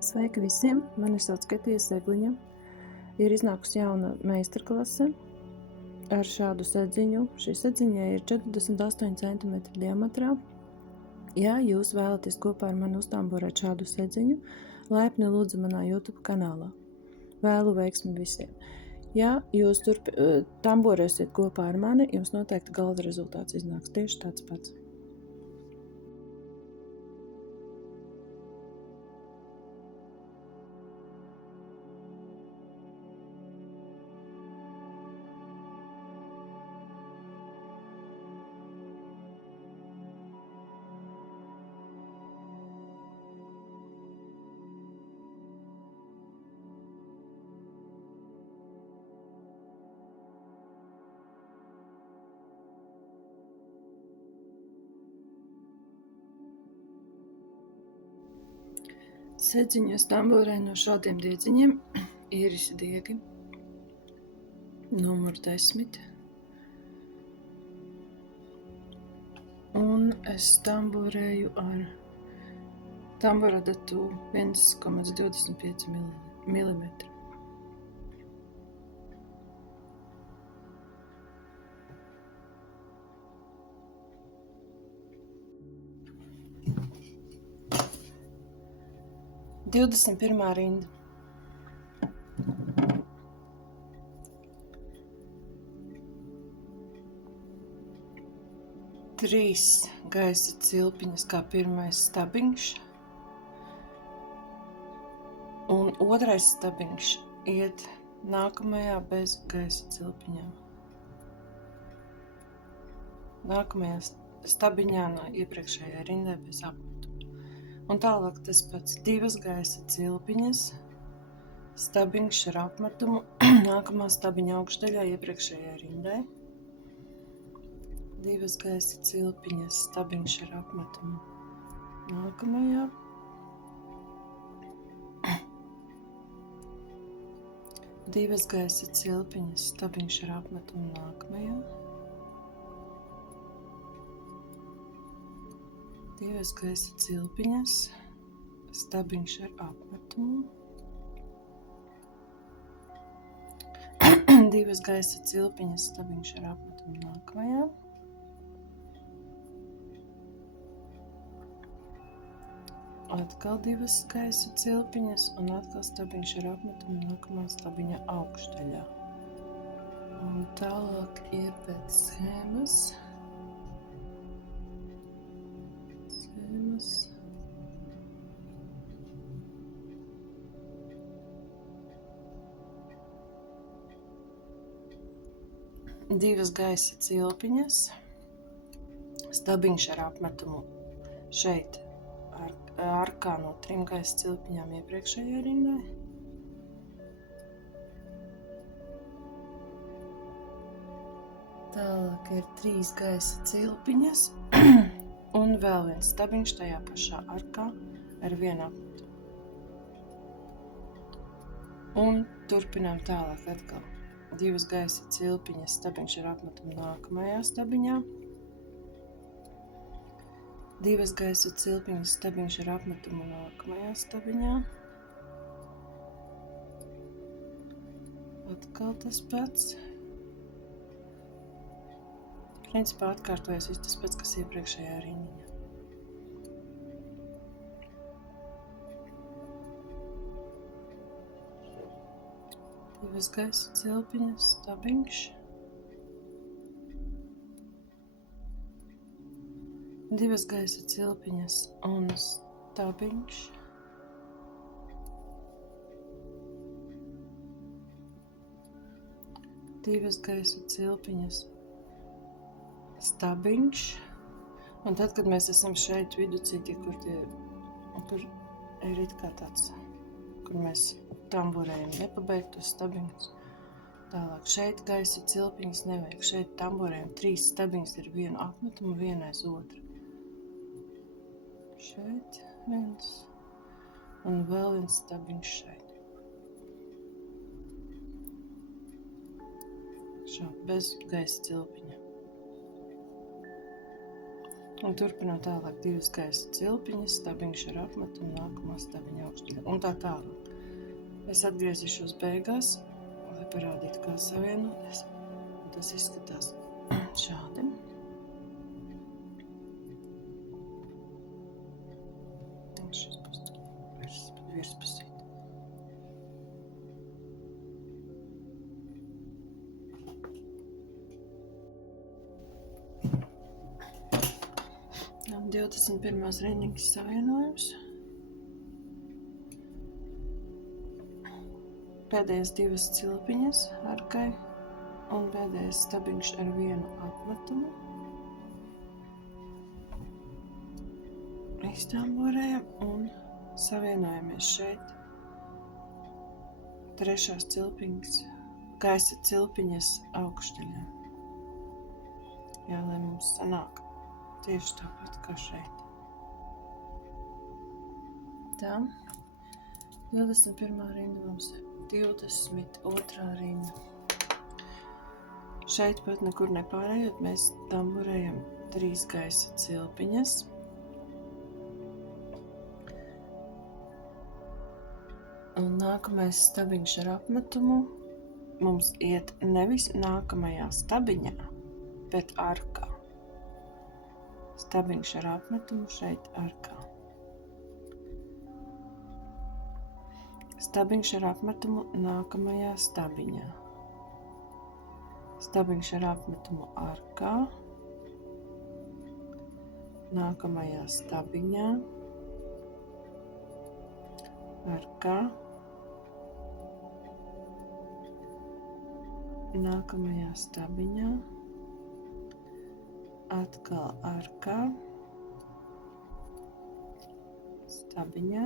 Sveiki visiem! Mani sauc Ketija Segliņa. Ir iznākusi jauna meistarklase ar šādu sedziņu. Šī sedziņa ir 48 cm diametrā. Ja jūs vēlaties kopā ar mani uztamborēt šādu sedziņu, laipni lūdzu manā YouTube kanālā. Vēlu veiksmi visiem! Ja jūs tamborēsiet kopā ar mani, jums noteikti galda rezultāts iznāks tieši tāds pats. Sedziņu es tamborēju no šādiem diedziņiem, īrisi diegi, numur 10. Un es tamborēju ar tamboradatu 1,25 mm. Divdesmit pirmā rinda. Trīs gaisa cilpiņas kā pirmais stabiņš, un otrais stabiņš iet nākamajā bez gaisa cilpiņām. Nākamajā stabiņā no iepriekšējā rindē bez apmetuma. Un tālāk tas pats 2 gaisa cilpiņas, stabiņš ar apmetumu, nākamā stabiņa augšdaļā iepriekšējā rindē. 2 gaisa cilpiņas, stabiņš ar apmetumu, nākamajā. 2 gaisa cilpiņas, stabiņš ar apmetumu, nākamajā. 2 gaisa cilpiņas, stabiņš ar apmetumu. 2 gaisa cilpiņas, stabiņš ar apmetumu, nākamajā. 2 gaisa cilpiņas un atkal stabiņš ar apmetumu, nākamā stabiņa augšdaļā. Un tālāk ir pēc schēmas. 2 gaisa cilpiņas, stabiņš ar apmetumu šeit arkā no 3 gaisa cilpiņām iepriekšējā rindē. Tālāk ir 3 gaisa cilpiņas un vēl viens stabiņš tajā pašā arkā ar vienu apmetumu. Un turpinām tālāk atkal. 2 gaisa cilpiņas, stabiņš ar apmetumu nākamajā stabiņā. 2 gaisa cilpiņas, stabiņš ar apmetumu nākamajā stabiņā. Atkal tas pats. Principā atkārtojas viss tas pats, kas iepriekšējā rindiņā. 2 gaisa cilpiņas, stabiņš. 2 gaisa cilpiņas un stabiņš. 2 gaisa cilpiņas, stabiņš. Un tad, kad mēs esam šeit viducīti, kur ir it kā tāds, kur mēs tamborējam nepabeigtos stabiņus. Tālāk šeit gaisa cilpiņas nevajag. Šeit tamborējam 3 stabiņas ar vienu apmetumu, vienu aiz otru. Šeit viens un vēl viens stabiņš šeit. Šā bez gaisa cilpiņa. Un turpinot tālāk 2 gaisa cilpiņas, stabiņš ar apmetumu, nākamā stabiņa augšdaļa un tā tālāk. Es atgriezīšos beigās, lai parādītu, kā savienoties. Un tas izskatās šādi. Un šis būs virspusīt. Jā, 21. rindiņas savienojums. Pēdējās 2 cilpiņas arkai un pēdējais stabiņš ar 1 apmetumu. Iztamborējam un savienojamies šeit. 3. cilpiņas, gaisa cilpiņas augšdaļā. Jā, lai mums sanāk tieši tāpat kā šeit. Tā. 21. rinda mums 22. rinda. Šeit pat nekur nepārējot, mēs tamborējam 3 gaisa cilpiņas. Un nākamais stabiņš ar apmetumu mums iet nevis nākamajā stabiņā, bet arkā. Stabiņš ar apmetumu šeit arkā. Stabiņš ar apmetumu nākamajā stabiņā. Stabiņš ar apmetumu arkā. Nākamajā stabiņā. Arkā. Nākamajā stabiņā. Atkal arkā, stabiņā,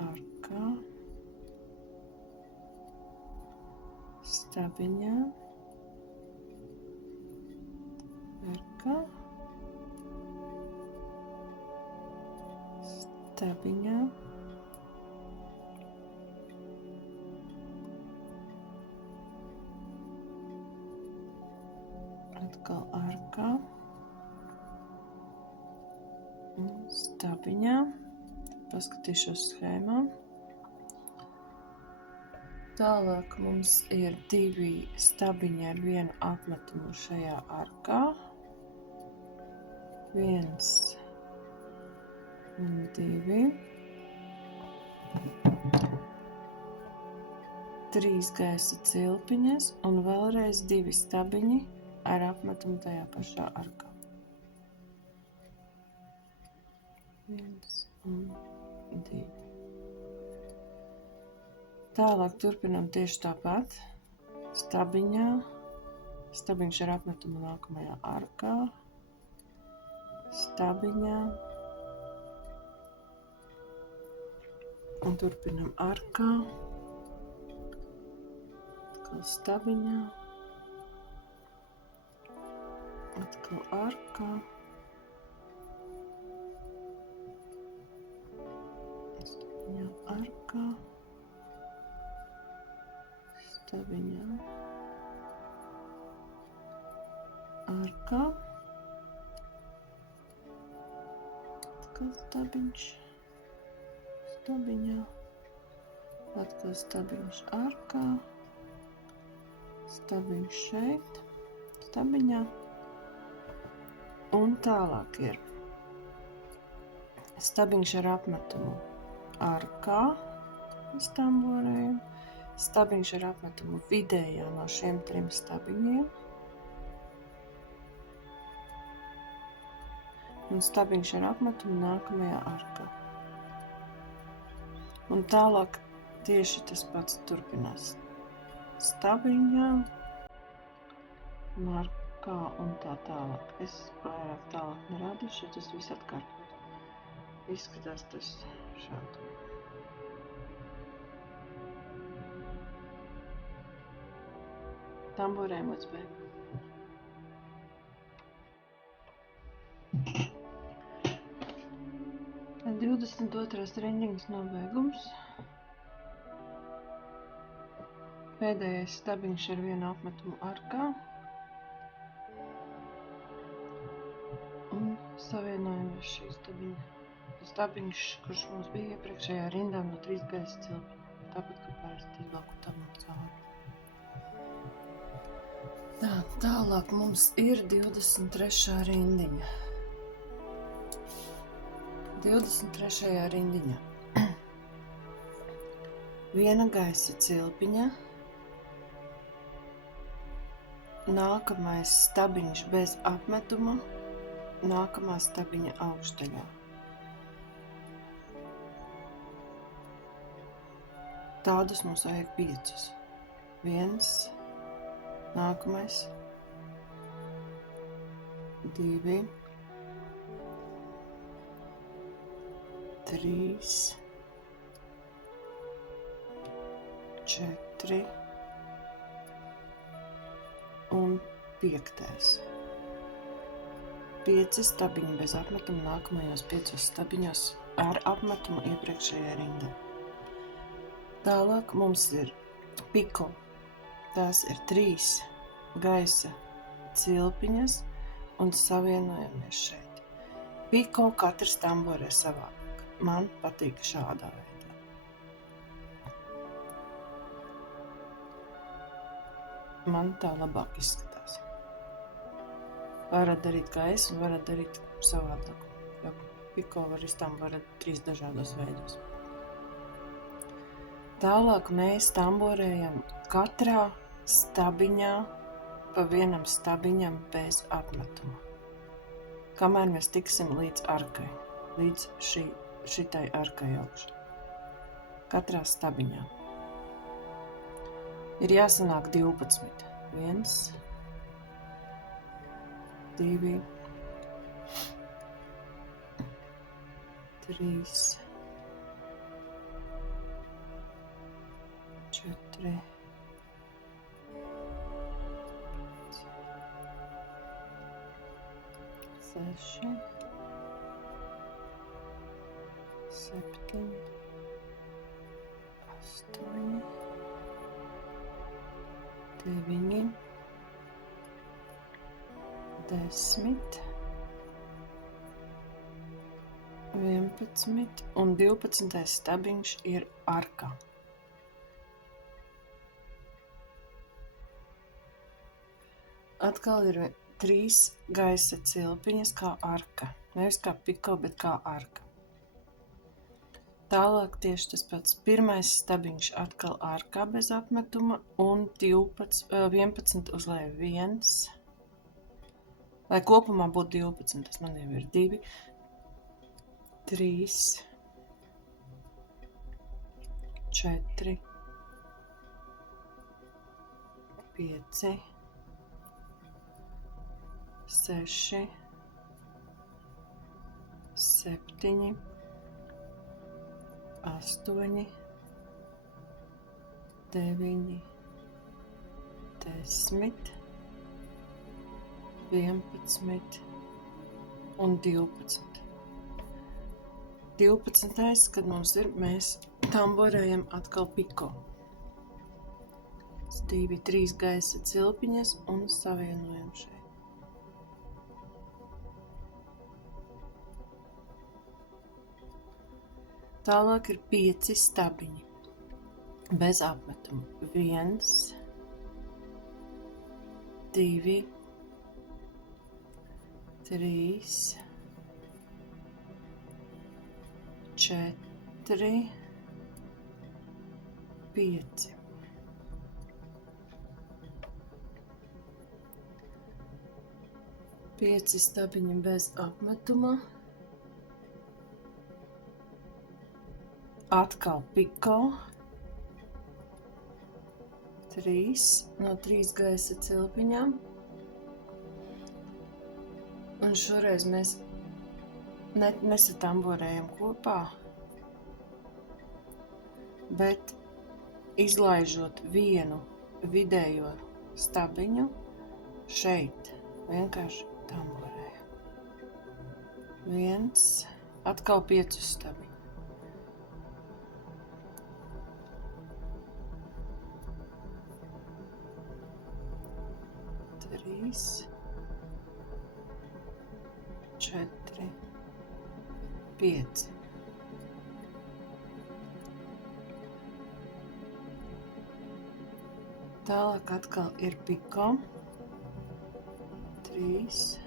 arkā, stabiņā, arkā, stabiņā, atkal arkā un stabiņā. Paskatīšos schēmā. Tālāk mums ir 2 stabiņi ar 1 apmetumu šajā arkā. 1 un 2. 3 gaisa cilpiņas un vēlreiz 2 stabiņi ar apmetumu tajā pašā arkā. 1 un 2. Tālāk turpinām tieši tāpat. Stabiņā. Stabiņš ar apmetumu nākamajā arkā. Stabiņā. Un turpinām arkā. Atkal stabiņā. Atkal arkā. Stabiņā, arkā. Stabiņā. Arkā. Atkal stabiņš. Stabiņā. Atkal stabiņš arkā. Stabiņš šeit. Stabiņā. Un tālāk ir stabiņš ar apmetumu arkā, iztamborējam, stabiņš ar apmetumu vidējā no šiem 3 stabiņiem, un stabiņš ar apmetumu nākamajā arkā. Un tālāk tieši tas pats turpinās. Stabiņā, arkā un tā tālāk. Es vairāk tālāk nerādīšu, jo tas viss atkārtot. Izskatās tas šādi. Tamborējam līdz beigām. Tad 22. rindiņas nobeigums. Pēdējais stabiņš ar 1 apmetumu arkā. savienojamies šī stabiņa. Stabiņš, kurš mums bija iepriekšējā rindā no 3 gaisa cilpņiem. Tāpat, kā parasti izvelku tam cauri. Tā, tālāk mums ir 23. rindiņa. 23. rindiņā. Viena gaisa cilpiņa. Nākamais stabiņš bez apmetuma. Nākamā stabiņa augšdaļā. Tādus mums vajag 5. 1, nākamais, 2, 3, 4 un 5. 5 stabiņi bez apmetuma nākamajos 5 stabiņos ar apmetumu iepriekšējā rindā. Tālāk mums ir piko. Tās ir 3 gaisa cilpiņas un savienojamies šeit. Piko katrs tamborē savādāk. Man patīk šādā veidā. Man tā labāk izskatās. Varat darīt kā es un varat darīt savādāk. Jo piko var iztamborēt 3 dažādos veidos. Tālāk mēs tamborējam katrā stabiņā pa vienam stabiņam bez apmetuma. Kamēr mēs tiksim līdz arkai, līdz šitai arkai augšā. Katrā stabiņā. Ir jāsanāk 12. 1, 2, 3, 4, 6, 7, 8, 9, 10, 11 un 12. stabiņš ir arkā. Atkal ir 3 gaisa cilpiņas kā arka. Nevis kā piko, bet kā arka. Tālāk tieši tas pats. Pirmais stabiņš atkal arkā bez apmetuma un 11 uz leju 1. Lai kopumā būtu 12, tas man jau ir 2, 3, 4, 5, 6, 7, 8, 9, 10, 11 un 12. 12. kad mums ir, mēs tamborējam atkal piko. 2, 3 gaisa cilpiņas un savienojam šeit. Tālāk ir 5 stabiņi bez apmetuma. 1, 2, 3, 4, 5. Pieci stabiņi bez apmetuma. Atkal piko. 3 no 3 gaisa cilpiņām. Un šoreiz mēs nesatamborējam kopā, bet izlaižot vienu vidējo stabiņu šeit, vienkārši tamborējam. 1, atkal 5 stabiņu. 3, 4, 4, 5. Tālāk atkal ir piko. 3.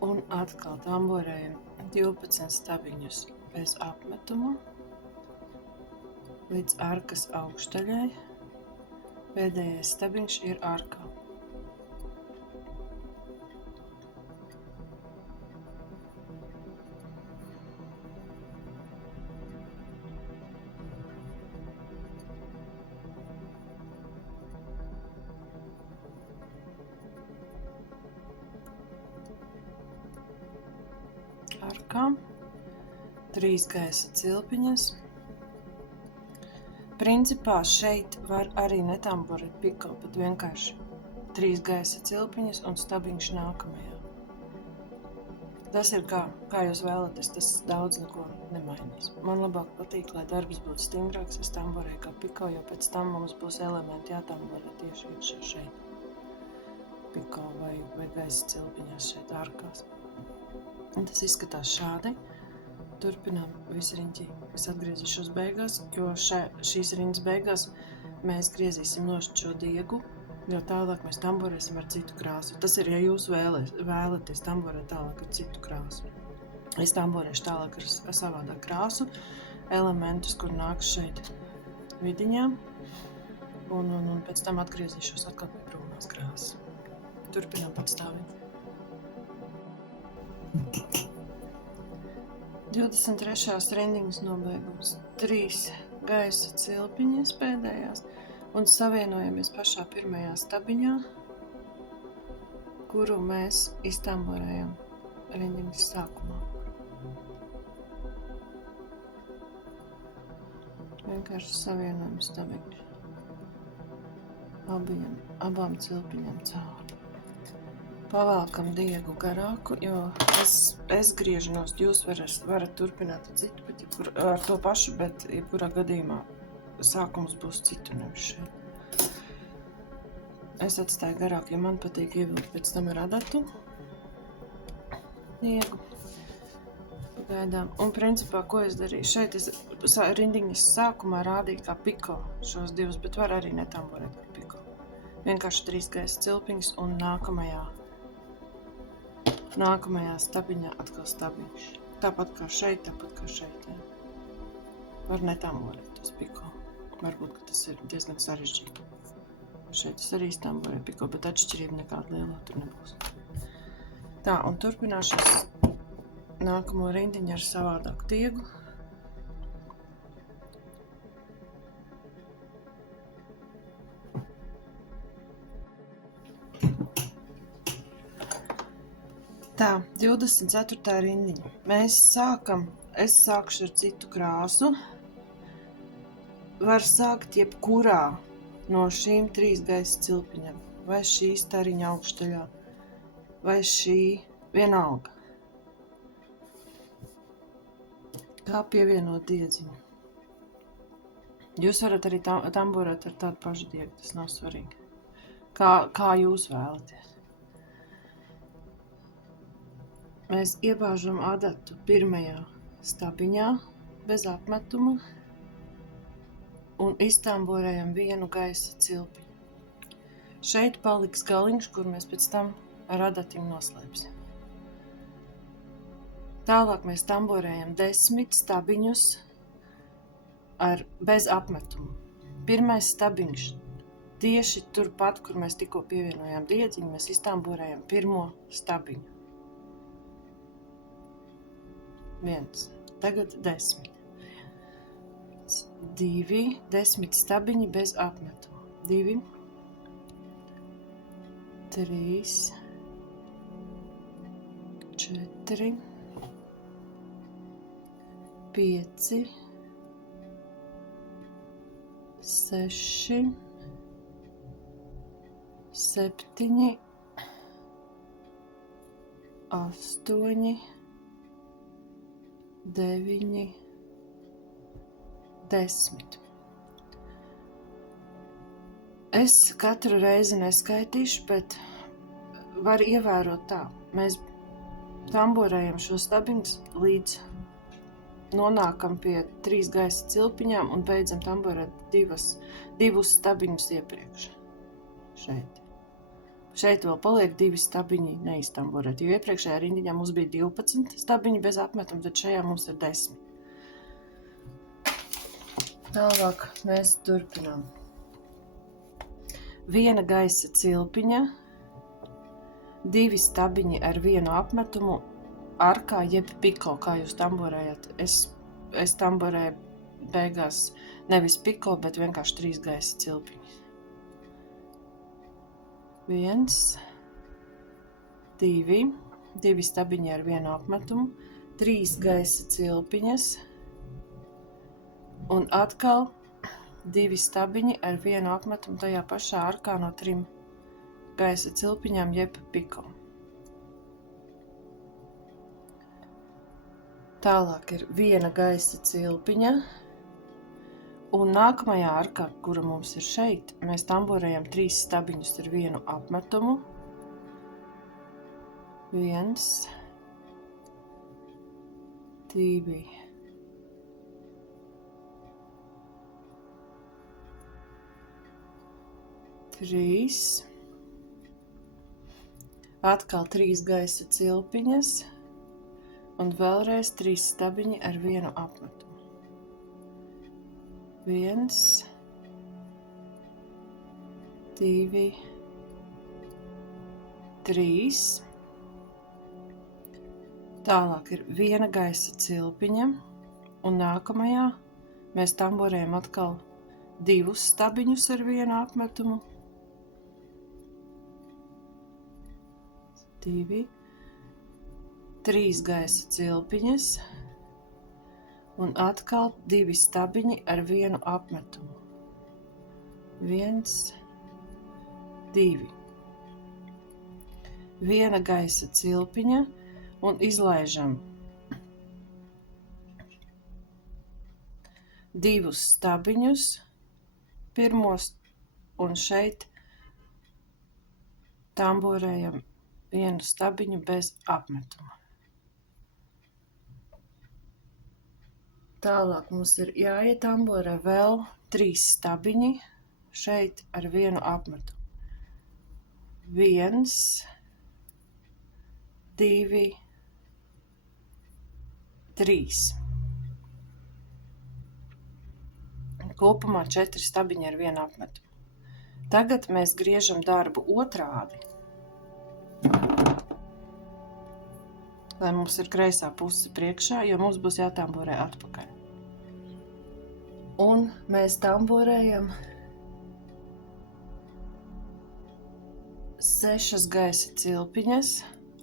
Un atkal tamborējam 12 stabiņus bez apmetuma līdz arkas augšdaļai. Pēdējais stabiņš ir arkā. Arkā, 3 gaisa cilpiņas. Principā šeit var arī netamborēt piko, bet vienkārši 3 gaisa cilpiņas un stabiņš nākamajā. Tas ir kā jūs vēlaties, tas daudz neko nemainīs. Man labāk patīk, lai darbs būtu stingrāks, es tamborēju kā piko, jo pēc tam mums būs elementi jātamborē tieši iekšā šeit. Piko vai gaisa cilpiņās šeit ārkās. Un tas izskatās šādi. Turpinām visu riņķi. Es atgriezīšos beigās, jo šīs rindas beigās mēs griezīsim nost šo diegu, jo tālāk mēs tamborēsim ar citu krāsu. Tas ir, ja jūs vēlaties tamborēt tālāk ar citu krāsu. Es tamborēšu tālāk ar savādāk krāsu, elementus, kur nāks šeit vidiņā, un pēc tam atgriezīšos atkal pie brūnās krāsas. Turpinām patstāvīt. 23. rindiņas nobeigums, 3 gaisa cilpiņas pēdējās un savienojamies pašā pirmajā stabiņā, kuru mēs iztamborējam rindiņas sākumā. Vienkārši savienojam stabiņus abām cilpiņām cauri. Pavalkam diegu garāku, jo es griežinos, jūs varat turpināt ar to pašu, bet jebkurā gadījumā sākums būs citu nevis šeit. Es atstāju garāk, jo man patīk ievilkt pēc tam ar adatu diegu. Pagaidām. Un principā, ko es darīju? Šeit es rindiņas sākumā rādīju kā piko šos divus, bet var arī netamborēt ar piko. Vienkārši 3 gaisa cilpiņas un nākamajā stabiņā atkal stabiņš. Tāpat kā šeit, jā. Var netamborēt tos piko. Varbūt, ka tas ir diezgan sarežģīti. Šeit es arī tamborēju piko, bet atšķirība nekāda lielā tur nebūs. Tā, un turpināšos nākamo rindiņu ar savādāku diegu. Tā, 24. rindiņa. Es sākšu ar citu krāsu. Var sākt jebkurā no šīm 3 gaisa cilpiņām. Vai šī stariņa augšdaļā, vai šī vienalga. Kā pievienot diedziņu. Jūs varat arī tamborēt ar tādu pašu diegu, tas nav svarīgi. Kā jūs vēlaties. Mēs iebāžam adatu pirmajā stabiņā bez apmetuma un iztamborējam 1 gaisa cilpiņu. Šeit paliks galiņš, kur mēs pēc tam ar adatim noslēpsim. Tālāk mēs tamborējam 10 stabiņus bez apmetuma. Pirmais stabiņš tieši turpat, kur mēs tikko pievienojām diedziņu, mēs iztamborējam pirmo stabiņu. 1, tagad 10. 2, 10 stabiņi bez apmetuma. 2, 3, 4, 5, 6, 7, 8, 9, 10. Es katru reizi neskaitīšu, bet var ievērot tā. Mēs tamborējam šo stabiņus līdz nonākam pie 3 gaisa cilpiņām un beidzam tamborēt divus stabiņus iepriekš. Šeit vēl paliek 2 stabiņi neiztamborēt, jo iepriekšējā rindiņā mums bija 12 stabiņi bez apmetuma, tad šajā mums ir 10. Tālāk mēs turpinām. 1 gaisa cilpiņa, 2 stabiņi ar 1 apmetumu, arkā jeb piko, kā jūs tamborējat. Es tamborēju beigās nevis piko, bet vienkārši 3 gaisa cilpiņi. 1, 2 stabiņi ar 1 apmetumu, 3 gaisa cilpiņas un atkal 2 stabiņi ar 1 apmetumu tajā pašā arkā no 3 gaisa cilpiņām jeb piko. Tālāk ir 1 gaisa cilpiņa. Un nākamajā arkā, kura mums ir šeit, mēs tamborējam 3 stabiņus ar 1 apmetumu. 1, 2, 3. Atkal 3 gaisa cilpiņas un vēlreiz 3 stabiņi ar 1 apmetumu. 1, 2, 3. Tālāk ir 1 gaisa cilpiņa, un nākamajā mēs tamborējam atkal 2 stabiņus ar 1 apmetumu. 2, 3 gaisa cilpiņas. Un atkal 2 stabiņi ar 1 apmetumu. 1, 2. 1 gaisa cilpiņa un izlaižam 2 stabiņus pirmos un šeit tamborējam 1 stabiņu bez apmetuma. Tālāk mums ir jāietamborē vēl 3 stabiņi šeit ar 1 apmetumu. 1, 2, 3. Kopumā 4 stabiņi ar 1 apmetumu. Tagad mēs griežam darbu otrādi, lai mums ir kreisā puse priekšā, jo mums būs jātamborē atpakaļ. Un mēs tamborējam 6 gaisa cilpiņas,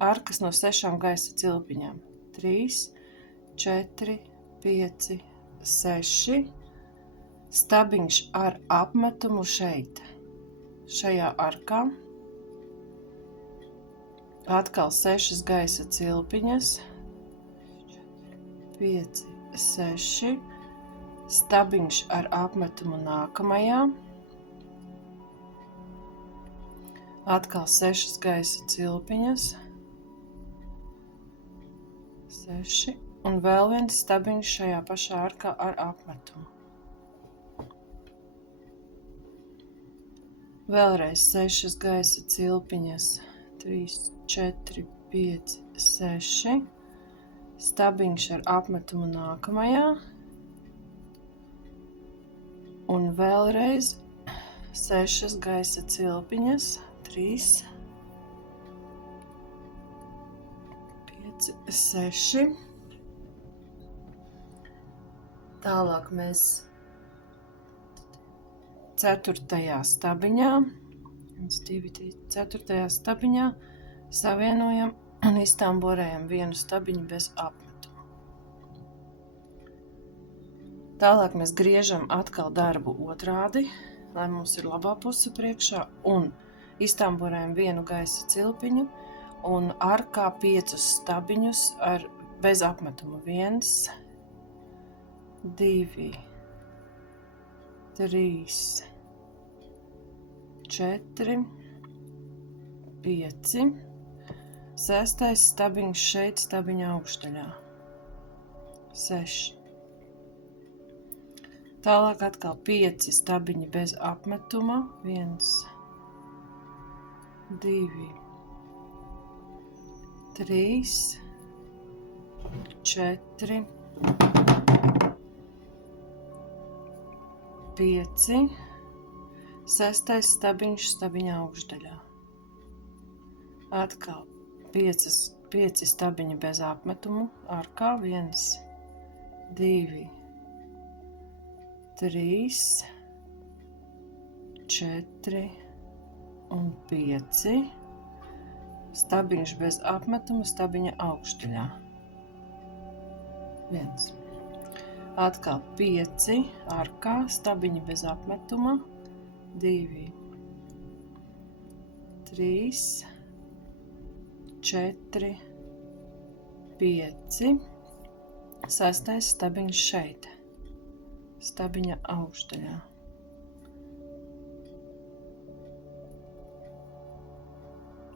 arkas no 6 gaisa cilpiņām. 3, 4, 5, 6. Stabiņš ar apmetumu šeit, šajā arkā. Atkal 6 gaisa cilpiņas, 5, 6, stabiņš ar apmetumu nākamajā, atkal 6 gaisa cilpiņas, 6, un vēl 1 stabiņš šajā pašā arkā ar apmetumu. Vēlreiz 6 gaisa cilpiņas, 3, 4, 5, 6, stabiņš ar apmetumu nākamajā, un vēlreiz 6 gaisa cilpiņas, 3, 5, 6. Tālāk mēs 4. stabiņā, 1, 2, 3, 4. stabiņā savienojam un iztamborējam 1 stabiņu bez apmetuma. Tālāk mēs griežam atkal darbu otrādi, lai mums ir labā puse priekšā, un iztamborējam 1 gaisa cilpiņu un arkā 5 stabiņus bez apmetuma. 1, 2, 3, 4, 5. 6. stabiņš šeit, stabiņa augšdaļā. 6. Tālāk atkal 5 stabiņi bez apmetuma. 1, 2, 3, 4, 5. 6. stabiņš stabiņa augšdaļā. Atkal 5 stabiņi bez apmetumu. Arkā 1, 2, 3, 4 un 5. Stabiņš bez apmetuma stabiņa augšdaļā. 1. Atkal 5 arkā, stabiņi bez apmetuma. 2, 3, 4, 5. 6. stabiņš šeit, stabiņa augšdaļā.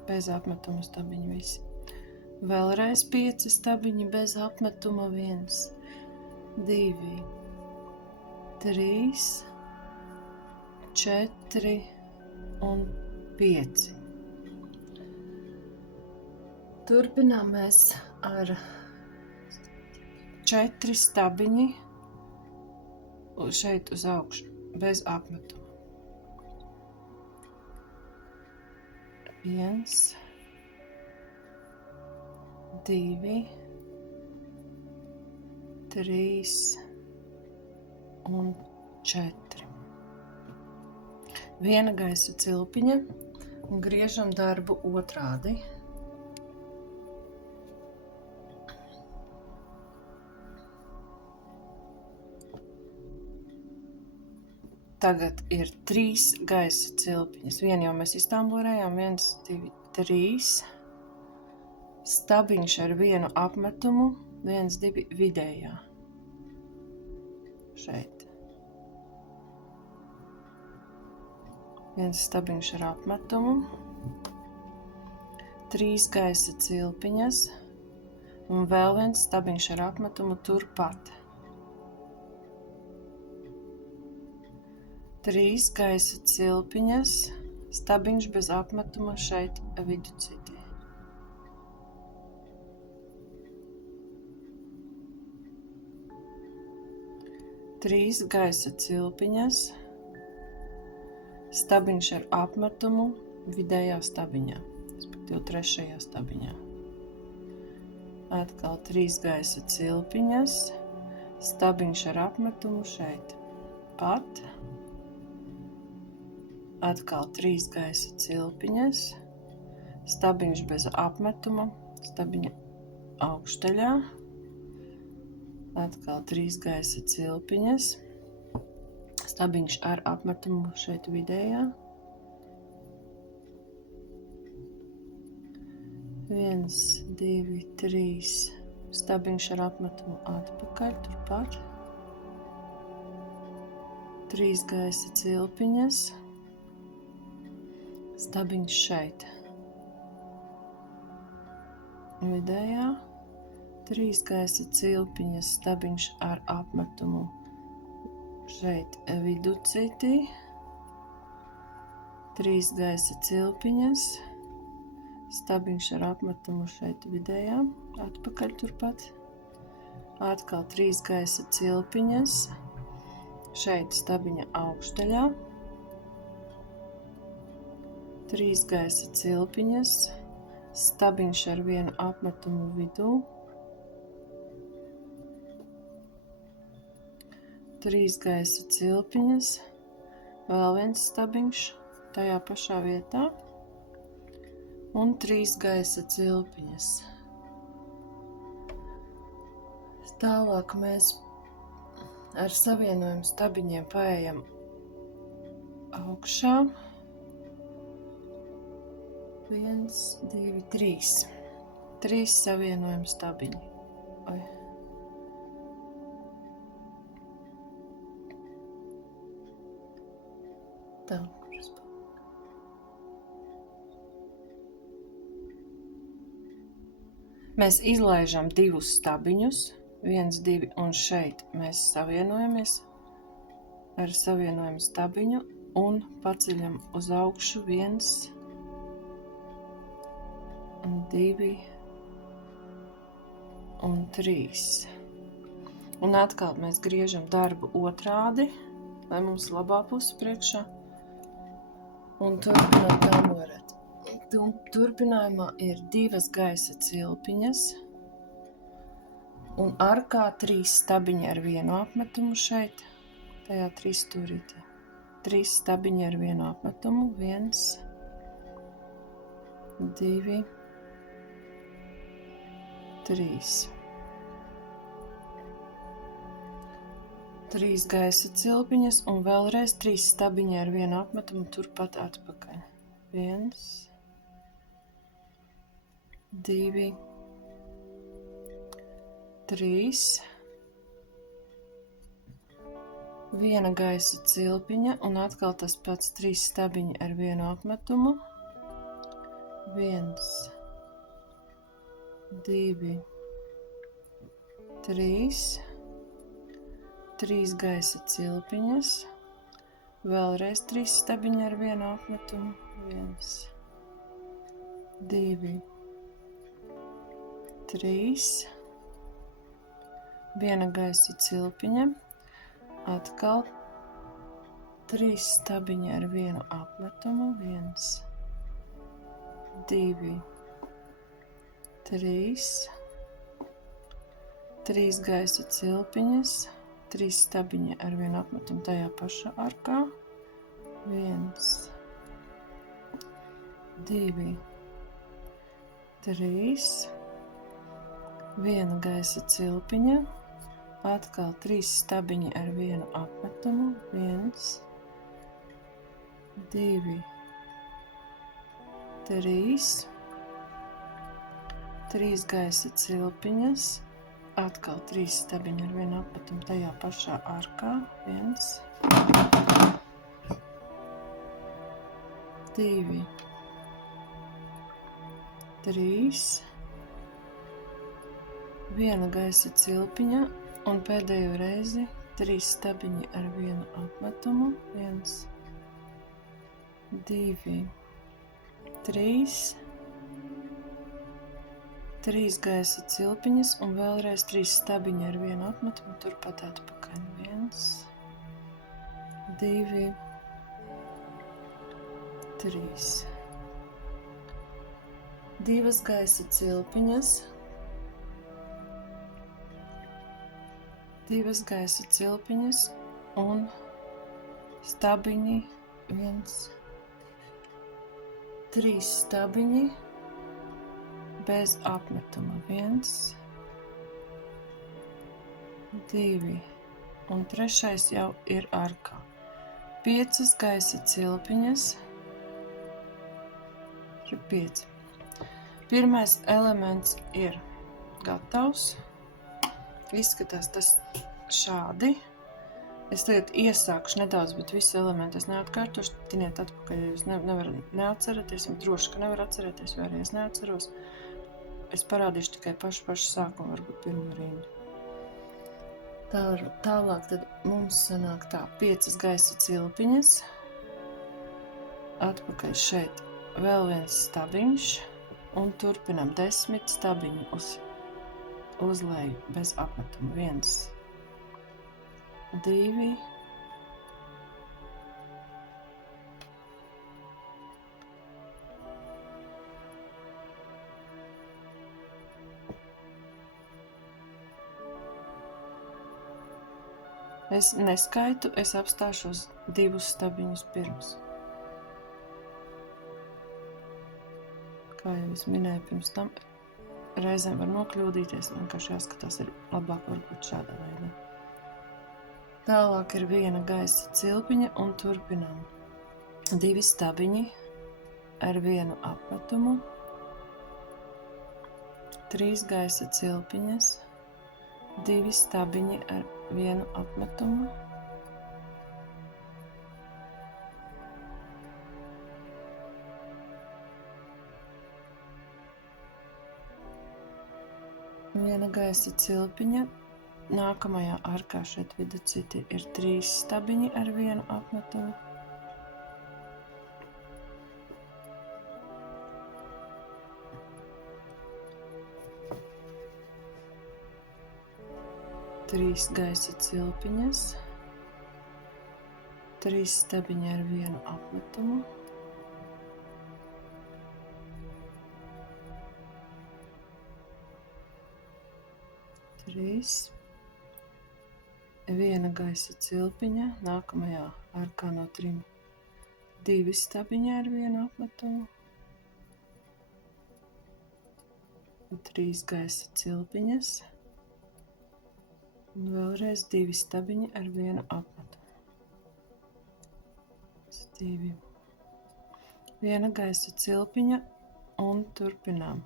Bez apmetuma stabiņi visi. Vēlreiz 5 stabiņi bez apmetuma. 1, 2, 3, 4 un 5. Turpinām mēs ar 4 stabiņi šeit uz augšu, bez apmetuma. 1, 2, 3 un 4. Viena gaisa cilpiņa un griežam darbu otrādi. Tagad ir 3 gaisa cilpiņas. Vienu jau mēs iztamborējām. 1, 2, 3. Stabiņš ar vienu apmetumu. 1, 2 vidējā. Šeit. 1 stabiņš ar apmetumu. 3 gaisa cilpiņas. Un vēl 1 stabiņš ar apmetumu turpat. 3 gaisa cilpiņas, stabiņš bez apmetuma šeit viducitī. Trīs gaisa cilpiņas, stabiņš ar apmetumu vidējā stabiņā, respektīvi 3. stabiņā. Atkal 3 gaisa cilpiņas, stabiņš ar apmetumu šeit pat. Atkal 3 gaisa cilpiņas, stabiņš bez apmetuma, stabiņa augšdaļā. Atkal 3 gaisa cilpiņas, stabiņš ar apmetumu šeit vidējā. 1, 2, 3, stabiņš ar apmetumu atpakaļ, turpat. 3 gaisa cilpiņas, stabiņš šeit vidējā, 3 gaisa cilpiņas, stabiņš ar apmetumu šeit viducitī, 3 gaisa cilpiņas, stabiņš ar apmetumu šeit vidējā, atpakaļ turpat, atkal 3 gaisa cilpiņas, šeit stabiņa augšdaļā, 3 gaisa cilpiņas, stabiņš ar vienu apmetumu vidū, 3 gaisa cilpiņas, vēl 1 stabiņš tajā pašā vietā un 3 gaisa cilpiņas. Tālāk mēs ar savienojumu stabiņiem paejam augšā. 1, 2, 3. 3 savienojumu stabiņi. Tā, kuras palika. Mēs izlaižam 2 stabiņus, 1, 2, un šeit mēs savienojamies ar savienojumu stabiņu un paceļam uz augšu 1, 2 un 3. Un atkal mēs griežam darbu otrādi, lai mums labā puse priekšā. Un turpinām tā noret. Turpinājumā ir 2 gaisa cilpiņas un arkā 3 stabiņi ar 1 apmetumu šeit, tajā 3 stūrītī. 3 stabiņi ar 1 apmetumu, 1, 2, 3. 3 gaisa cilpiņas un vēlreiz 3 stabiņi ar 1 apmetumu turpat atpakaļ. 1, 2, 3. 1 gaisa cilpiņa un atkal tas pats 3 stabiņi ar 1 apmetumu. 1, 2, 3. 3 gaisa cilpiņas, vēlreiz 3 stabiņi ar 1 apmetumu, 1, 2, 3, 1 gaisa cilpiņa, atkal 3 stabiņi ar 1 apmetumu, 1, 2, 3, 3 gaisa cilpiņas, 3 stabiņi ar 1 apmetumu tajā pašā arkā. 1, 2, 3. 1 gaisa cilpiņa. Atkal 3 stabiņi ar 1 apmetumu. 1, 2, 3. 3 gaisa cilpiņas. Atkal 3 stabiņi ar 1 apmetumu tajā pašā arkā. 1, 2, 3. 1 gaisa cilpiņa un pēdējo reizi 3 stabiņi ar 1 apmetumu. 1, 2, 3. 3 gaisa cilpiņas un vēlreiz 3 stabiņi ar 1 apmetumu turpat atpakaļ. 1, 2, 3. 2 gaisa cilpiņas. 2 gaisa cilpiņas un stabiņi. 1, 3 stabiņi. Bez apmetuma. 1, 2, un 3. jau ir arkā. 5 gaisa cilpiņas. 5. Pirmais elements ir gatavs. Izskatās tas šādi. Es tagad iesākšu nedaudz, bet visu elementu es neatkārtošu. Tiniet atpakaļ, ja jūs nevarat neatcerēties, un droši, ka nevar atcerēties, vai arī es neatceros. Es parādīšu tikai pašu sākumu, varbūt pirmo rindu. Tālāk tad mums sanāk tā 5 gaisa cilpiņas. Atpakaļ šeit vēl viens stabiņš. Un turpinam 10 stabiņu uz leju bez apmetuma. 1, 2, 3. Es neskaitu, es apstāšos 2 stabiņus pirms. Kā jau es minēju pirms tam, reizēm var nokļūdīties, vienkārši jāskatās ir labāk varbūt šādā veidā. Tālāk ir 1 gaisa cilpiņa un turpinām. 2 stabiņi ar 1 apmetumu. 3 gaisa cilpiņas. 2 stabiņi ar 1 apmetumu. 3 Viena gaisa cilpiņa. Nākamajā arkā šeit viducītī ir 3 stabiņi ar vienu apmetumu. Trīs gaisa cilpiņas, 3 stabiņi ar vienu apmetumu, 3, viena gaisa cilpiņa, nākamajā arkā no 3, 2 stabiņi ar vienu apmetumu, 3 gaisa cilpiņas, un vēlreiz 2 stabiņi ar vienu apmetumu. 2. Viena gaisa cilpiņa un turpinām.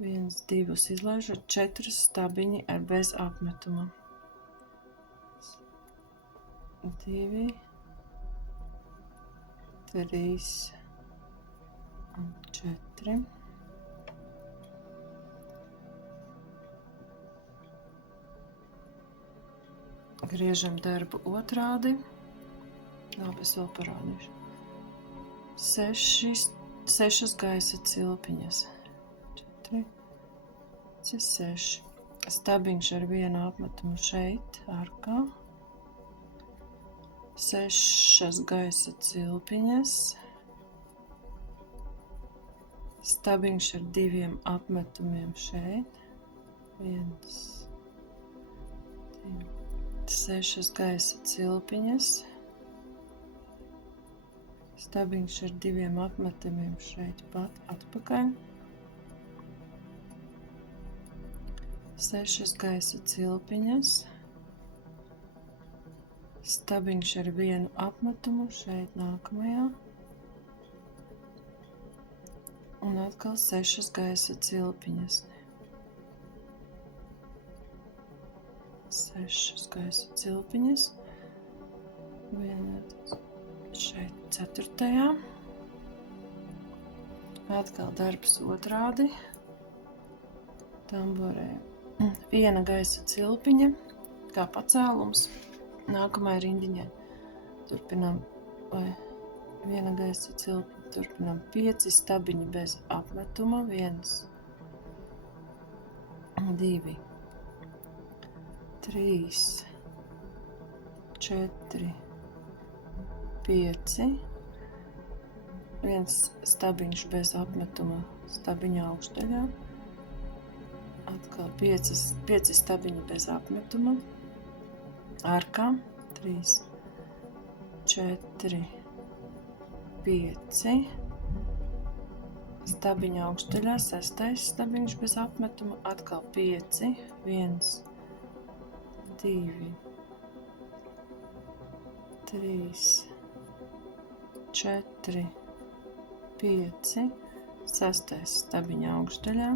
1, 2 izlaižot, 4 stabiņi ar bez apmetuma. 2, 3 un 4. Griežam darbu otrādi. Labi, es vēl parādīšu. 6 gaisa cilpiņas. 4, 6. Stabiņš ar vienu apmetumu šeit, arkā. 6 gaisa cilpiņas. Stabiņš ar 2 apmetumiem šeit. 1, 2. 6 gaisa cilpiņas, stabiņš ar 2 apmetumiem šeit pat atpakaļ, 6 gaisa cilpiņas, stabiņš ar 1 apmetumu šeit nākamajā, un atkal 6 gaisa cilpiņas. 6 gaisa cilpiņas, šeit 4. Atkal darbs otrādi, tamborē. Viena gaisa cilpiņa, kā pacēlums, nākamai rindiņai. Turpinām, vai viena gaisa cilpiņa, turpinām 5 stabiņi bez apmetuma, 1, 2, 3, 4, 5, 1 stabiņš bez apmetuma stabiņa augšdaļā, atkal 5 stabiņi bez apmetuma, arkā, 3, 4, 5, stabiņa augšdaļā, 6 stabiņš bez apmetuma, atkal 5, 1, 2, 3, 4, 5, 6 stabiņa augšdaļā,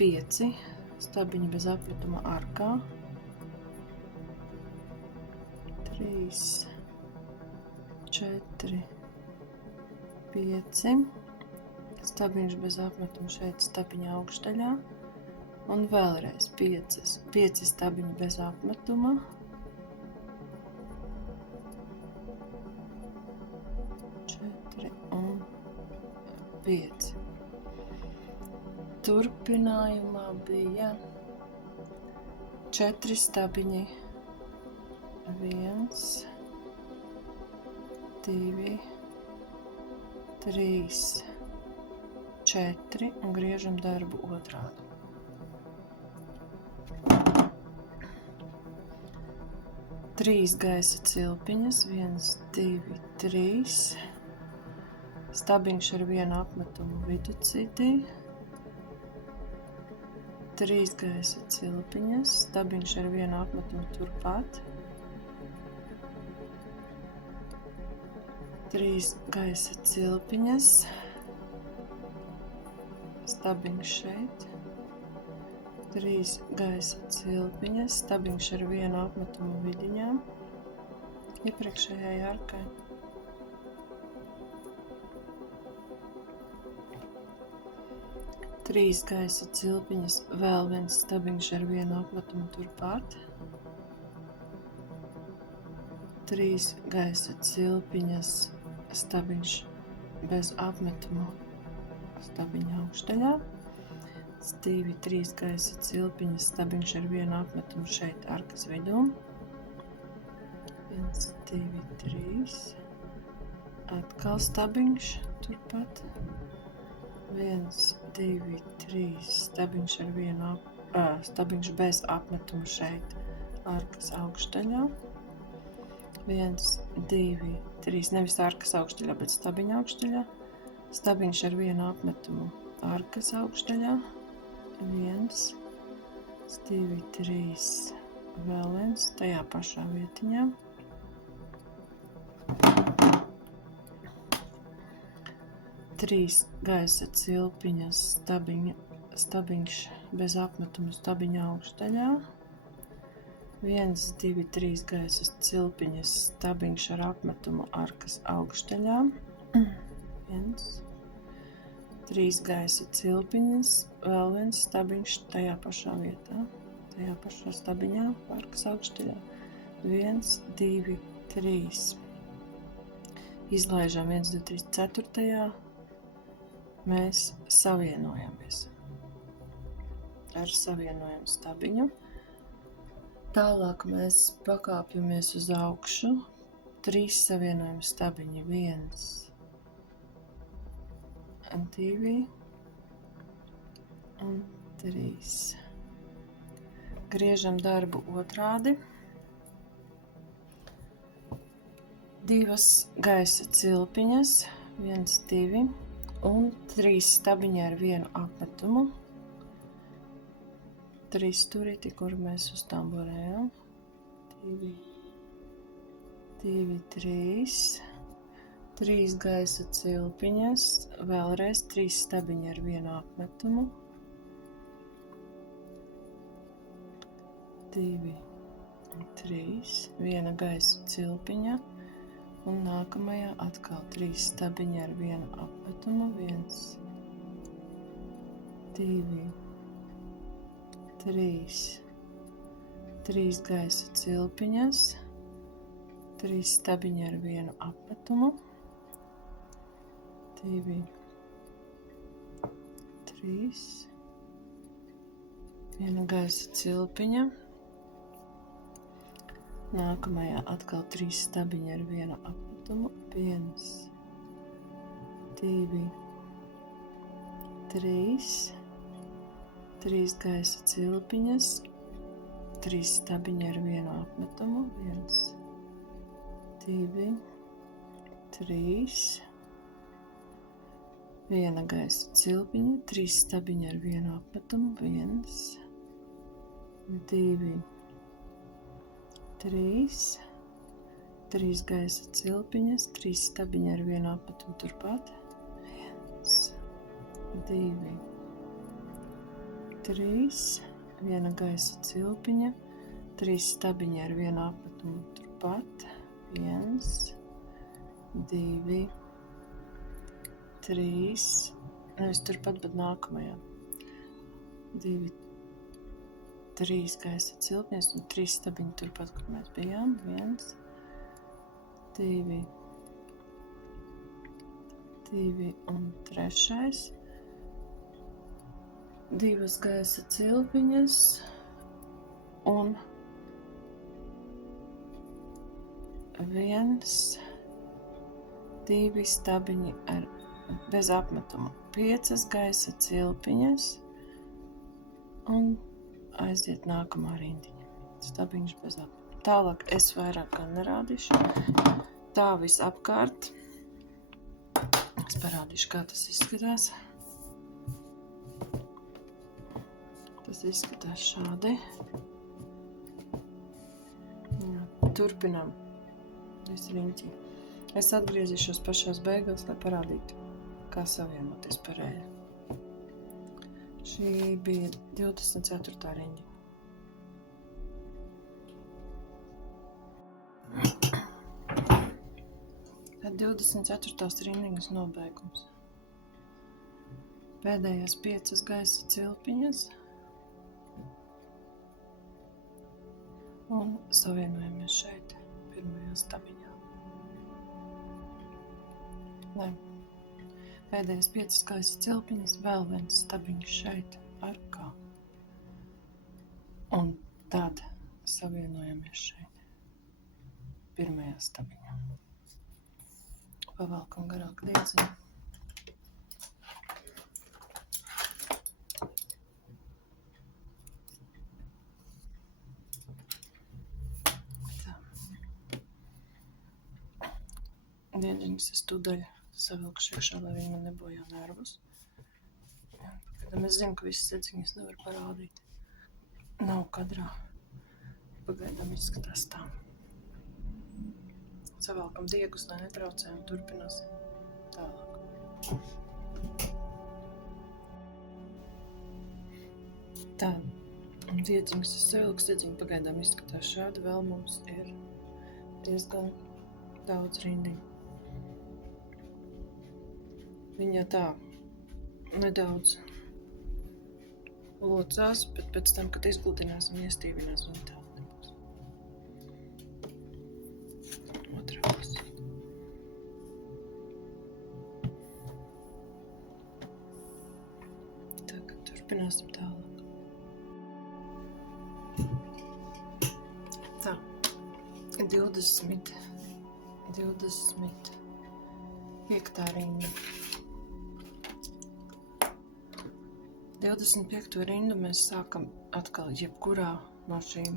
5 stabiņi bez apmetuma arkā, 3, 4, 5, stabiņš bez apmetuma šeit stabiņa augšdaļā, un vēlreiz 5 stabiņi bez apmetuma, 4 un 5. Turpinājumā bija 4 stabiņi, 1, 2, 3, 4 un griežam darbu otrādi. 3 gaisa cilpiņas, 1, 2, 3, stabiņš ar vienu apmetumu viducītī, 3 gaisa cilpiņas, stabiņš ar vienu apmetumu turpat, 3 gaisa cilpiņas, stabiņš šeit, 3 gaisa cilpiņas, stabiņš ar vienu apmetumu vidiņā, iepriekšējai arkai. 3 gaisa cilpiņas, vēl viens stabiņš ar vienu apmetumu turpat. 3 gaisa cilpiņas, stabiņš bez apmetumu, stabiņa augšdaļā. 2, 3 gaisa cilpiņas, stabiņš ar vienu apmetumu šeit arkas vidū. 1, 2, 3. Atkal stabiņš turpat. 1, 2, 3. Stabiņš ar vienu stabiņš bez apmetumu šeit arkas augšdaļā. 1, 2, 3. Nevis arkas augšdaļā, bet stabiņa augšdaļā. Stabiņš ar vienu apmetumu arkas augšdaļā. 1, 2, 3. Vēl viens tajā pašā vietiņā. 3 gaisa cilpiņas, stabiņš bez apmetuma stabiņa augšdaļā. 1, 2, 3 gaisa cilpiņas, stabiņš ar apmetumu arkas augšdaļā. 1, 3 gaisa cilpiņas, vēl viens stabiņš tajā pašā vietā, tajā pašā stabiņā arkas augšdaļā. 1, 2, 3. Izlaižam 1, 2, 3, 4. Mēs savienojamies ar savienojumu stabiņu. Tālāk mēs pakāpjamies uz augšu. 3 savienojumu stabiņi. 1, 2 un 3. Griežam darbu otrādi. 2 gaisa cilpiņas. 1, 2. Un 3 stabiņi ar vienu apmetumu. 3 stūrīti, kur mēs uztamborējam. 2, 2, 3. 3 gaisa cilpiņas. Vēlreiz 3 stabiņi ar vienu apmetumu. 2, 3. Viena gaisa cilpiņa. Un nākamajā atkal 3 stabiņi ar vienu apmetumu. 1, 2, 3. 3 gaisa cilpiņas. 3 stabiņi ar vienu apmetumu. 2, 3. Viena gaisa cilpiņa. Nākamajā atkal 3 stabiņi ar vienu apmetumu. 1, 2, 3. 3 gaisa cilpiņas. 3 stabiņi ar vienu apmetumu. 1, 2, 3. Viena gaisa cilpiņa. 3 stabiņi ar vienu apmetumu. 1, 2, 3. 3 gaisa cilpiņas, 3 stabiņi ar vienu apmetumu turpat. 1, 2, 3. Viena gaisa cilpiņa, 3 stabiņi ar vienu apmetumu turpat. 1, 2, 3. Nevis turpat, bet nākamajā. 2, 3 gaisa cilpiņas un 3 stabiņi turpat, kur mēs bijām. 1, 2, 2 un 3. 2 gaisa cilpiņas un 1, 2 stabiņi bez apmetuma. 5 gaisa cilpiņas un aiziet nākamā rindiņa. Stabiņš bez apmetuma. Tālāk es vairāk kā nerādīšu. Tā viss apkārt. Es parādīšu, kā tas izskatās. Tas izskatās šādi. Turpinām. Es atgriezīšos pašās beigās, lai parādītu, kā savienoties pareizi. Šī bija 24. rindiņa. Tad 24. rindiņas nobeigums. Pēdējās 5 gaisa cilpiņas un savienojamies šeit, pirmajā stabiņā. Pēdējās 5 gaisa cilpiņas, vēl viens stabiņš šeit, arkā. Un tad savienojamies šeit, pirmajā stabiņā. Pavelkam garāk liedziņu. Diedziņas es tūdaļ savilkšu iekšā, lai viņi man nebojā nervus. Kad es zinu, ka visas sedziņas nevar parādīt. Nav kadrā. Pagaidām izskatās tā. Savelkam diegus, lai netraucējam, turpināsim tālāk. Tā, diedziņas es savilku, sedziņa pagaidām izskatās šādi, vēl mums ir diezgan daudz rindiņu. Viņa tā nedaudz locās, bet pēc tam, kad izgludinās un iestīvinās, viņa tā nebūs. Otrā pusē. Tagad turpināsim tālāk. Tā, 25. rinda. 25. rindu mēs sākam atkal jebkurā no šīm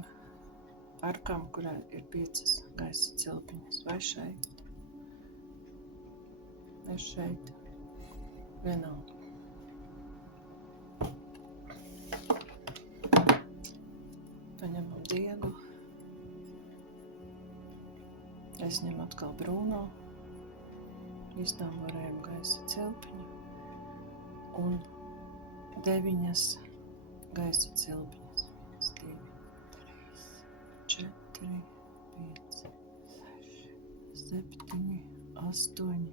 arkām, kurā ir 5 gaisa cilpiņas. Vai šeit, vai šeit, vienalga. Paņemam diegu. Es ņemu atkal brūno. Izdamborējam gaisa cilpiņu. Un 9 gaisa cilpiņas. 1, 2, 3, 4, 5, 7, 8,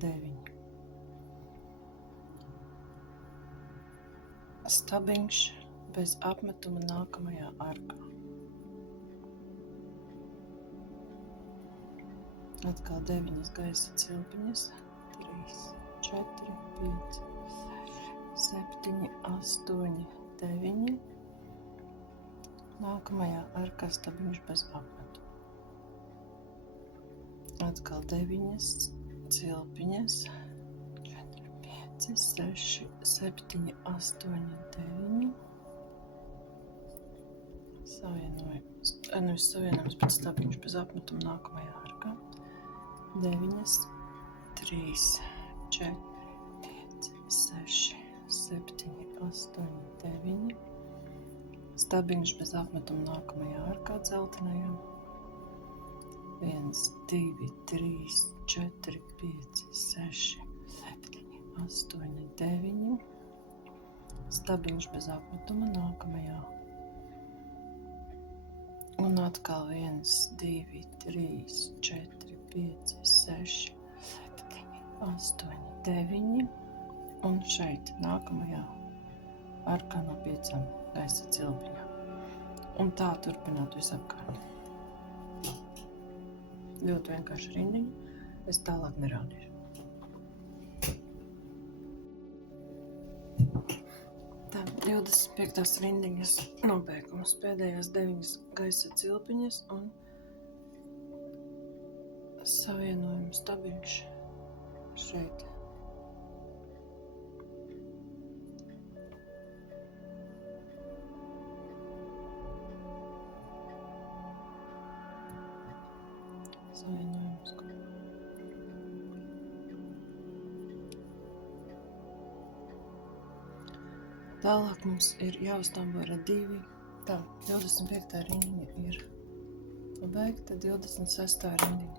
9. Stabiņš bez apmetuma nākamajā arkā. Atkal 9 gaisa cilpiņas. 3, 4, 5, 7, 8, 9. Nākamajā arkā stabiņš bez apmetuma. Atkal 9 cilpiņas. 4, 5, 6, 7, 8, 9. Savienojums, bet stabiņš bez apmetuma nākamajā arkā. 9, 3, 4, 5, 6, 7, 8, 9. Stabiņš bez apmetuma nākamajā arkā dzeltenajā. 1, 2, 3, 4, 5, 6, 7, 8, 9. Stabiņš bez apmetuma nākamajā. Un atkal 1, 2, 3, 4, 5, 6, 7, 8, 9. Un šeit nākamajā arkā no 5 gaisa cilpiņām. Un tā turpināt visapkārt. Ļoti vienkārši rindiņa. Es tālāk nerādīšu. Tā, 25. rindiņas nobeigums. Pēdējās 9 gaisa cilpiņas un savienojuma stabiņš šeit. Savienojums. Tālāk mums ir jāuztambora 2. Tā, 25. rindiņa ir pabeigta, 26. rindiņa.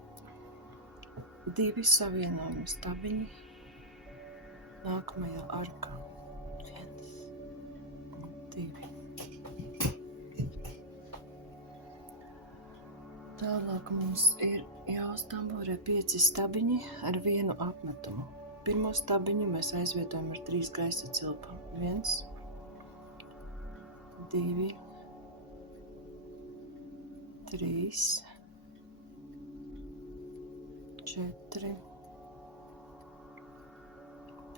2 savienojumi stabiņi nākamajā arkā. 1, 2. Tālāk mums ir jāuztamborē 5 stabiņi ar 1 apmetumu. pirmo stabiņu mēs aizvietojam ar 3 gaisa cilpām. 1, 2, 3, 4,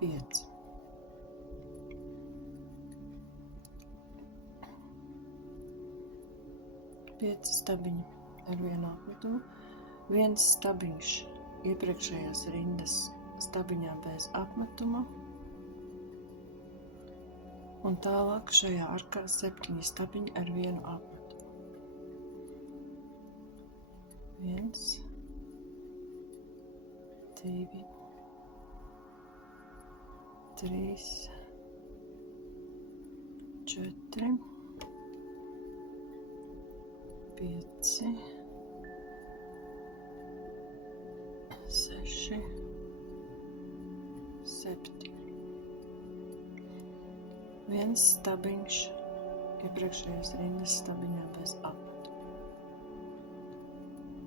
5. Pieci stabiņi ar vienu apmetumu. 1 stabiņš iepriekšējās rindas stabiņā bez apmetuma. Un tālāk šajā arkā 7 stabiņi ar vienu apmetumu. 1, 2, 3, 4, 5, 6, 7. 1 stabiņš iepriekšējās rindas stabiņā bez apmetuma.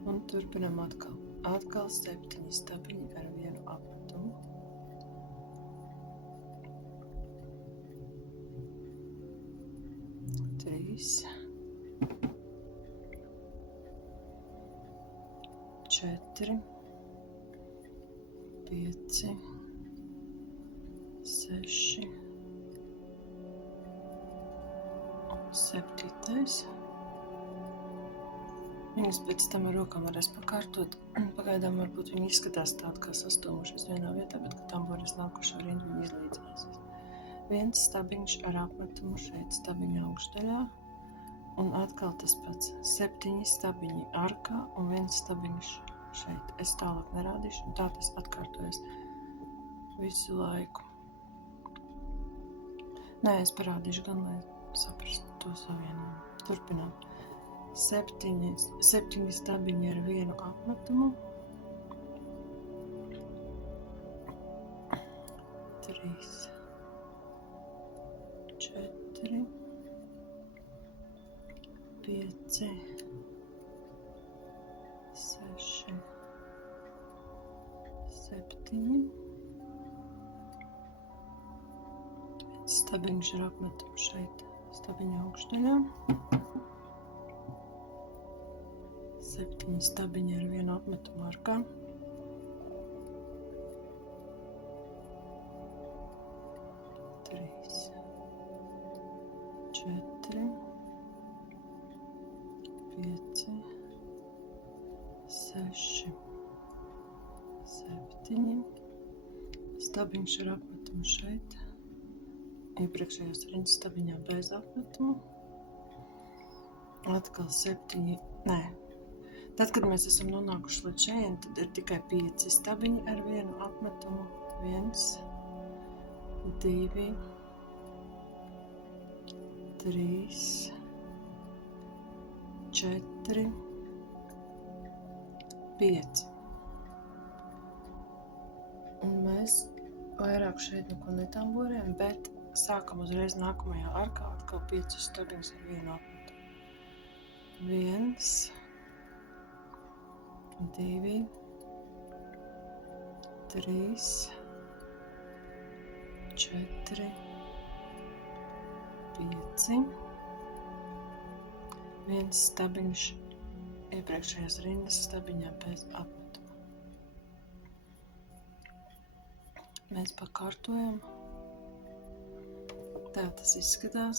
Un turpinam atkal. Atkal 7 stabiņi ar vienu apmetumu. 3, 4, 5, 6 un 7. Viņus pēc tam ar rokām varēs pakārtot. Pagaidām varbūt viņi izskatās tādi kā sastūmušies vienā vietā, bet, kad tamboris nākušo rindu, viņi izlīdzināsies. 1 stabiņš ar apmetumu šeit stabiņa augšdaļā. Un atkal tas pats. 7 stabiņi arkā un 1 stabiņš šeit. Es tālāk nerādīšu, un tā tas atkārtojas visu laiku. Nē, es parādīšu gan, lai saprastu to savienojumu. Turpinām. 7 stabiņi ar vienu apmetumu. 3, 4, 5, 6, 7. Stabiņš ar apmetumu šeit, stabiņa augšdaļā. 7 stabiņi ar vienu apmetumu arkā. 3, 4, 5, 6, 7. Stabiņš ar apmetumu šeit. Iepriekšējās rindas stabiņā bez apmetuma. Atkal 7. Nē. Tad, kad mēs esam nonākuši līdz šeit, tad ir tikai 5 stabiņi ar vienu apmetumu. 1, 2, 3, 4, 5. Un mēs vairāk šeit neko netamborējam, bet sākam uzreiz nākamajā arkā atkal 5 stabiņus ar vienu apmetumu. 1, 2, 3, 4, 5. 1 stabiņš iepriekšējās rindas stabiņā bez apmetuma. Mēs pakārtojam. Tā tas izskatās.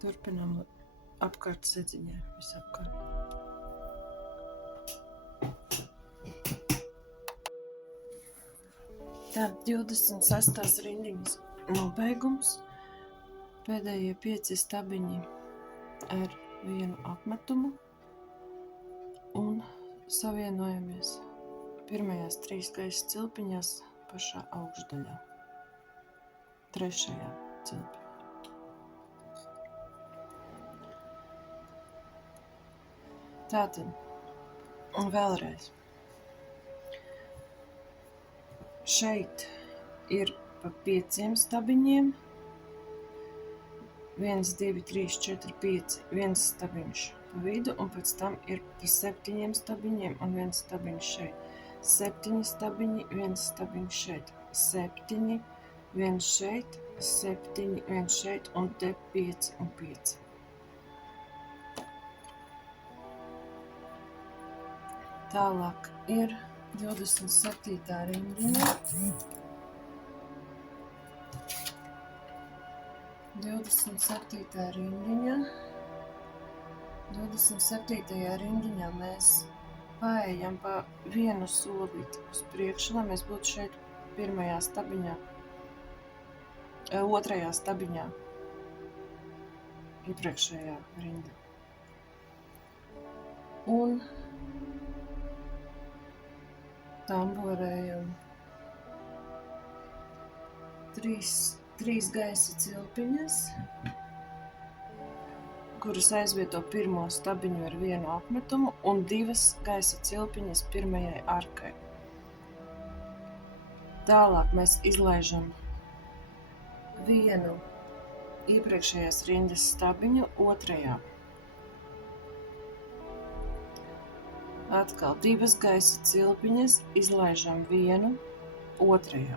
Turpinām apkārt sedziņai visapkārt. Tā 26. rindiņas nobeigums. Pēdējie 5 stabiņi ar vienu apmetumu un savienojamies pirmajās 3 gaisa cilpiņās pašā augšdaļā. 3. cilpiņā. Tātad, un vēlreiz. Šeit ir pa 5 stabiņiem. 1, 2, 3, 4, 5. 1 stabiņš pa vidu, un pēc tam ir pa 7 stabiņiem un 1 stabiņš šeit. 7 stabiņi, 1 stabiņš šeit. 7, 1 šeit, 7, 1 šeit un te 5 un 5. Tālāk ir 27. rindiņa. 27. rindiņa. 27. rindiņā mēs paejam pa vienu solīti uz priekšu, lai mēs būtu šeit pirmajā stabiņā, otrajā stabiņā, iepriekšējā rindā. Un tamborējam 3 gaisa cilpiņas, kuras aizvieto pirmo stabiņu ar vienu apmetumu un 2 gaisa cilpiņas pirmajai arkai. Tālāk mēs izlaižam vienu iepriekšējās rindas stabiņu otrajā. Atkal 2 gaisa cilpiņas, izlaižam vienu otrajā.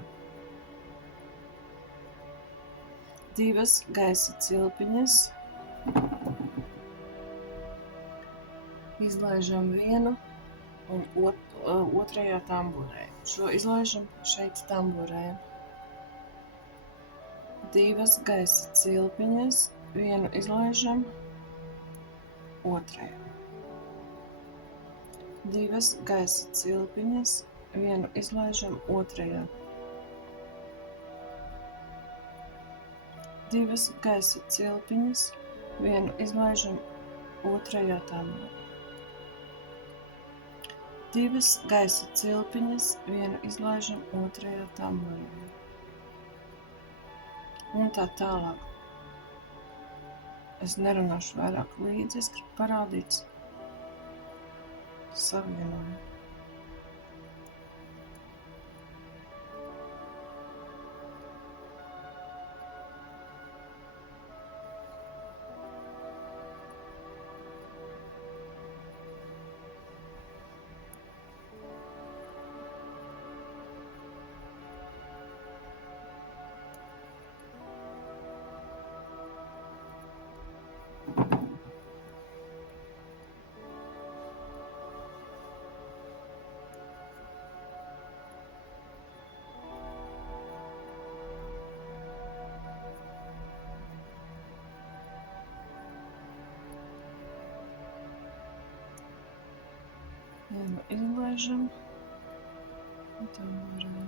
2 gaisa cilpiņas, izlaižam vienu un otrajā tamborējam. Šo izlaižam, šeit tamborējam. 2 gaisa cilpiņas, vienu izlaižam, otrajā. 2 gaisa cilpiņas, vienu izlaižam, otrajā. 2 gaisa cilpiņas, vienu izlaižam, otrajā tamborē. 2 gaisa cilpiņas, vienu izlaižam, otrajā tamborē. Un tā tālāk. Es nerunāšu vairāk līdzi, es gribu parādīt savienojumu. Vienu izlaižam, un tamborējam.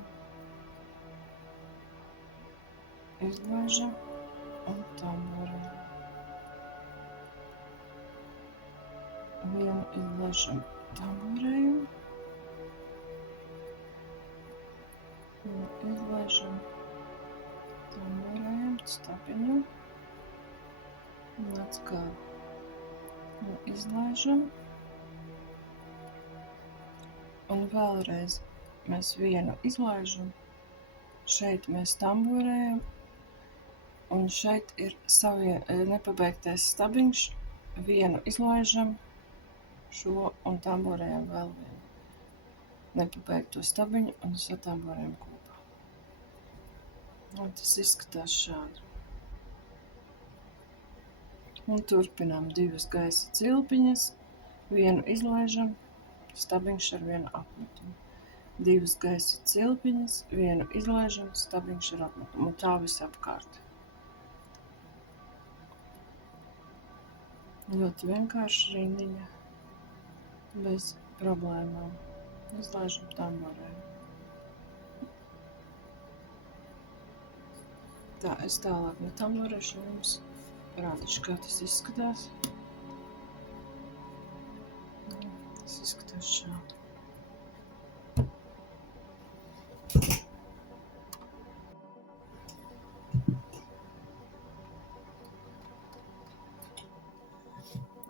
Izlaižam un tamborējam. Vienu izlaižam, tamborējam. Vienu izlaižam, tamborējam, stabiņu. Un atkal izlaižam. Un vēlreiz mēs vienu izlaižam, šeit mēs tamborējam, un šeit ir nepabeigtais stabiņš, vienu izlaižam, šo un tamborējam vēl vienu nepabeigto stabiņu un satamborējam kopā. Un tas izskatās šādi. Un turpinām 2 gaisa cilpiņas, vienu izlaižam, stabiņš ar vienu apmetumu. 2 gaisa cilpiņas, vienu izlaižam, stabiņš ar apmetumu. Un tā visapkārt. Ļoti vienkārši rindiņa, bez problēmām. Izlaižam tamborēm. Tā, es tālāk netamborēšu jums. Parādīšu, kā tas izskatās. Tas izskatās šādi.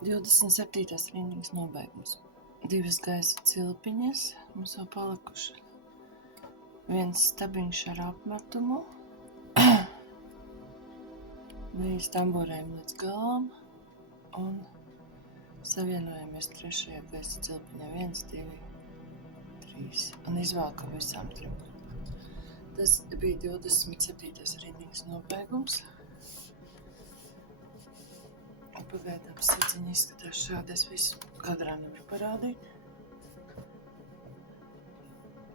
Divdesmit septītās rindiņas nobeigums. 2 gaisa cilpiņas, mums vēl palikuši 1 stabiņš ar apmetumu. Mēs tamborējam līdz galam un Savienojamies trešajā gaisa cilpiņā 1, 2, 3 un izvēlkam visām trim. Tas bija 27. rindiņas nobeigums. Pagaidām sadziņa izskatās šādi, es visu kadrā nevaru parādīt.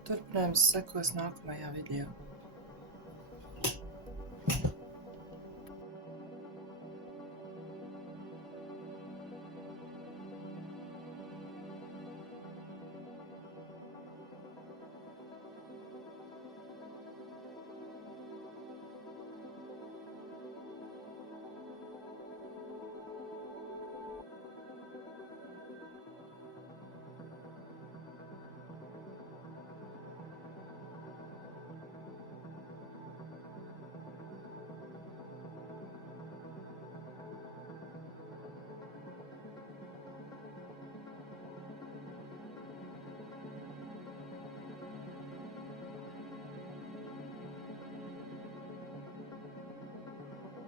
Turpinājums sekos nākamajā video.